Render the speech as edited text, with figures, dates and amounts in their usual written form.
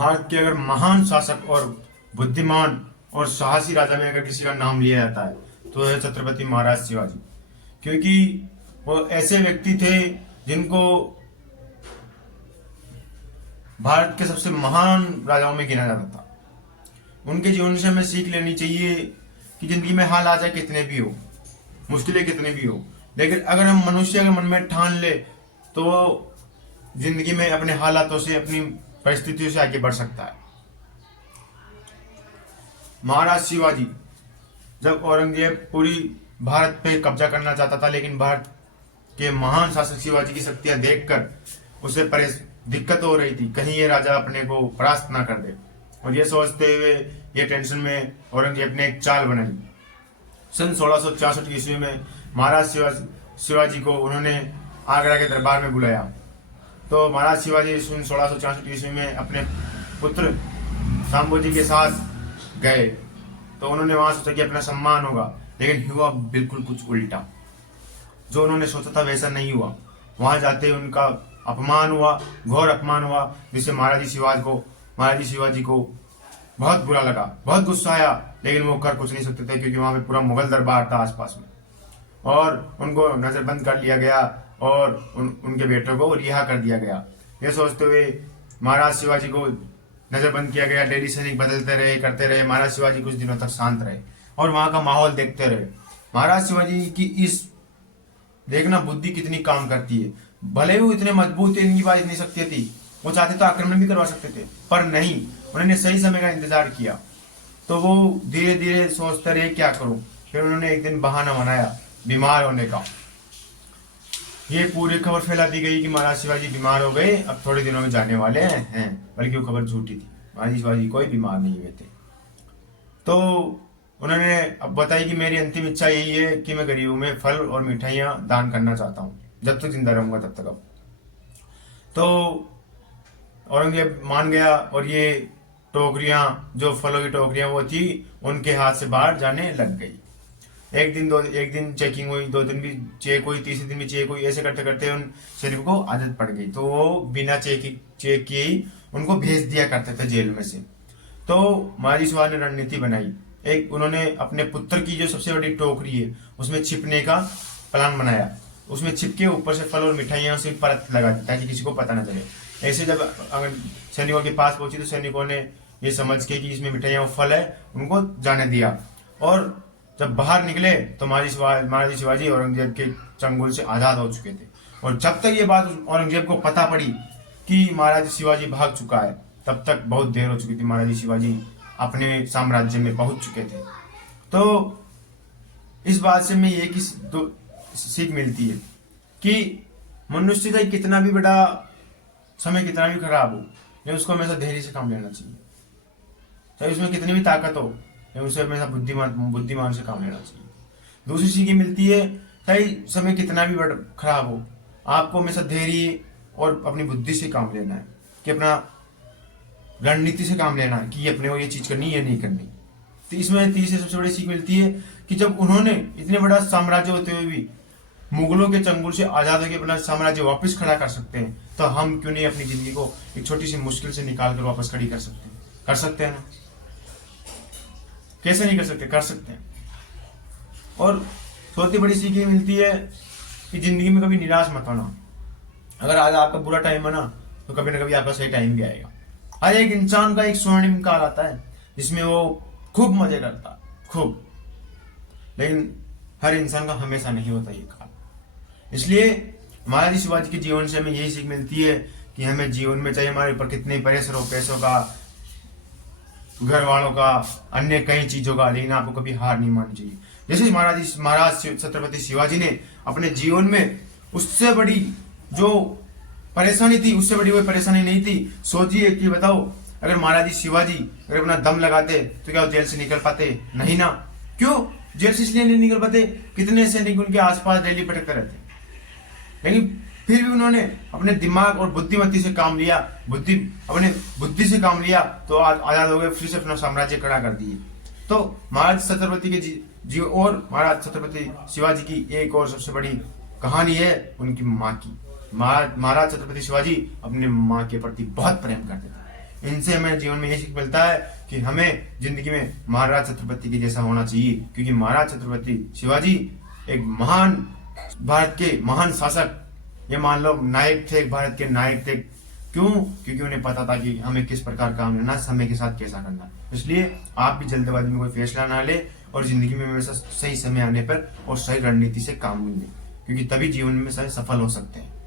भारत के अगर महान शासक और बुद्धिमान और साहसी राजा में अगर किसी का नाम लिया जाता है तो है छत्रपति महाराज शिवाजी। क्योंकि वो ऐसे व्यक्ति थे जिनको भारत के सबसे महान राजाओं में गिना जाता था। उनके जीवन से हमें सीख लेनी चाहिए कि जिंदगी में हाल आ जाए कितने भी हो, मुश्किलें कितने भी हो, लेकिन अगर हम मनुष्य अगर मन में ठान ले तो जिंदगी में अपने हालातों से, अपनी परिस्थितियों से आगे बढ़ सकता है। महाराज शिवाजी, जब औरंगजेब पूरी भारत पे कब्जा करना चाहता था, लेकिन भारत के महान शासक शिवाजी की शक्तियां देखकर उसे दिक्कत हो रही थी, कहीं ये राजा अपने को परास्त ना कर दे। और ये सोचते हुए, ये टेंशन में औरंगजेब ने एक चाल बनाई। सन 1666 ईस्वी में महाराज शिवाजी को उन्होंने आगरा के दरबार में बुलाया। तो महाराज शिवाजी सन 1666 ईस्वी में अपने पुत्र शांभोजी के साथ गए। तो उन्होंने वहां सोचा कि अपना सम्मान होगा, लेकिन हुआ बिल्कुल कुछ उल्टा। जो उन्होंने सोचा था वैसा नहीं हुआ। वहां जाते ही उनका अपमान हुआ, घोर अपमान हुआ, जिससे महाराज शिवाजी को बहुत बुरा लगा, बहुत गुस्सा आया, लेकिन वो कर कुछ नहीं सकते थे क्योंकि वहां पे पूरा मुगल दरबार था आसपास में। और उनको नजरबंद कर लिया गया और उनके बेटों को रिहा कर दिया गया। ये सोचते हुए महाराज शिवाजी को नजरबंद किया गया। डेली सैनिक बदलते रहे, करते रहे। महाराज शिवाजी कुछ दिनों तक शांत रहे और वहां का माहौल देखते रहे। महाराज शिवाजी की इस देखना बुद्धि कितनी काम करती है। भले ही वो इतने मजबूत थे, इनकी बात इतनी शक्ति थी, वो चाहते तो आक्रमण भी करवा सकते थे, पर नहीं, उन्होंने सही समय का इंतजार किया। तो वो धीरे धीरे सोचते रहे क्या करूं। फिर उन्होंने एक दिन बहाना बनाया बीमार होने का। ये पूरी खबर फैला दी गई कि महाराज शिवाजी बीमार हो गए, अब थोड़े दिनों में जाने वाले हैं। बल्कि वो खबर झूठी थी, महाराज शिवाजी कोई बीमार नहीं हुए थे। तो उन्होंने अब बताई कि मेरी अंतिम इच्छा यही है कि मैं गरीबों में फल और मिठाइयां दान करना चाहता हूँ, जब तक जिंदा रहूंगा तब तक। अब तो औरंगजेब मान गया और ये टोकरियां, जो फलों की टोकरियां वो थी, उनके हाथ से बाहर जाने लग गई। एक दिन चेकिंग हुई, 2 दिन भी चेक हुई, तीसरे दिन भी चेक हुई। ऐसे करते करते उन सैनिकों को आदत पड़ गई, तो वो बिना चेक किए ही उनको भेज दिया करते थे जेल में से। तो महाराज शिवाजी ने रणनीति बनाई। एक उन्होंने अपने पुत्र की जो सबसे बड़ी टोकरी है उसमें छिपने का प्लान बनाया। उसमें छिपके ऊपर से फल और मिठाइयां से परत लगा दी ताकि किसी को पता न चले। ऐसे जब अगर सैनिकों के पास पहुंची तो सैनिकों ने ये समझ के कि इसमें मिठाइयां और फल है, उनको जाने दिया। और जब बाहर निकले तो महाराज शिवाजी औरंगजेब के चंगुल से आजाद हो चुके थे। और जब तक ये बात औरंगजेब को पता पड़ी कि महाराज शिवाजी भाग चुका है, तब तक बहुत देर हो चुकी थी। महाराज शिवाजी अपने साम्राज्य में पहुंच चुके थे। तो इस बात से हमें एक ही सीख मिलती है कि मनुष्य का कितना भी बड़ा समय कितना भी खराब हो, लेकिन उसको हमेशा धैर्य से काम लेना चाहिए। चाहे उसमें कितनी भी ताकत हो, लेकिन उसे हमेशा बुद्धिमान से काम लेना चाहिए। दूसरी सीख मिलती है, चाहे समय कितना भी बड़ा खराब हो, आपको हमेशा धैर्य और अपनी बुद्धि से काम लेना है, कि अपना रणनीति से काम लेना है कि अपने को ये चीज करनी है, नहीं करनी। तो इसमें तीसरी सबसे बड़ी सीख मिलती है कि जब उन्होंने इतने बड़ा साम्राज्य होते हुए भी मुगलों के चंगुल से आजाद होकर अपना साम्राज्य वापस खड़ा कर सकते हैं, तो हम क्यों नहीं अपनी जिंदगी को एक छोटी सी मुश्किल से निकाल कर वापस खड़ी कर सकते हैं? कर सकते हैं ना? कैसे नहीं कर सकते? कर सकते हैं। और चौथी बड़ी सीख ये मिलती है कि जिंदगी में कभी निराश मत होना। अगर आज आपका बुरा टाइम है ना, तो कभी ना कभी आपका सही टाइम भी आएगा। हर एक इंसान का एक स्वर्णिम काल आता है जिसमें वो खूब मजे करता है, खूब। लेकिन हर इंसान का हमेशा नहीं होता ये काल। इसलिए महाराज शिवाजी के जीवन से हमें यही सीख मिलती है कि हमें जीवन में, चाहे हमारे ऊपर कितने प्रेशर हो, पैसों का, घर वालों का, अन्य कई चीजों का, लेकिन आपको कभी हार नहीं माननी चाहिए। जैसे महाराज छत्रपति शिवाजी ने अपने जीवन में उससे बड़ी जो परेशानी थी, उससे बड़ी कोई परेशानी नहीं थी। सोचिए कि बताओ, अगर महाराज शिवाजी अगर अपना दम लगाते तो क्या वो जेल से निकल पाते? नहीं ना। क्यों जेल से इसलिए नहीं निकल पाते, कितने सैनिक उनके आसपास डेली भटकते रहते, लेकिन फिर भी उन्होंने अपने दिमाग और बुद्धिमत्ती से काम लिया, अपने बुद्धि से काम लिया, तो आजाद हो गए, फिर से अपना साम्राज्य खड़ा कर दिए। तो महाराज छत्रपति के जीव और महाराज छत्रपति शिवाजी की एक और सबसे बड़ी कहानी है उनकी माँ की। महाराज छत्रपति शिवाजी अपने माँ के प्रति बहुत प्रेम करते थे। इनसे हमें जीवन में ये सीख मिलता है कि हमें जिंदगी में महाराज छत्रपति के जैसा होना चाहिए, क्योंकि महाराज छत्रपति शिवाजी एक महान भारत के महान शासक, ये मान लो नायक थे, भारत के नायक थे। क्यों? क्योंकि उन्हें पता था कि हमें किस प्रकार काम लेना, समय के साथ कैसा करना। इसलिए आप भी जल्दबाजी में कोई फैसला ना ले और जिंदगी में हमेशा सही समय आने पर और सही रणनीति से काम ले, क्योंकि तभी जीवन में सफल हो सकते हैं।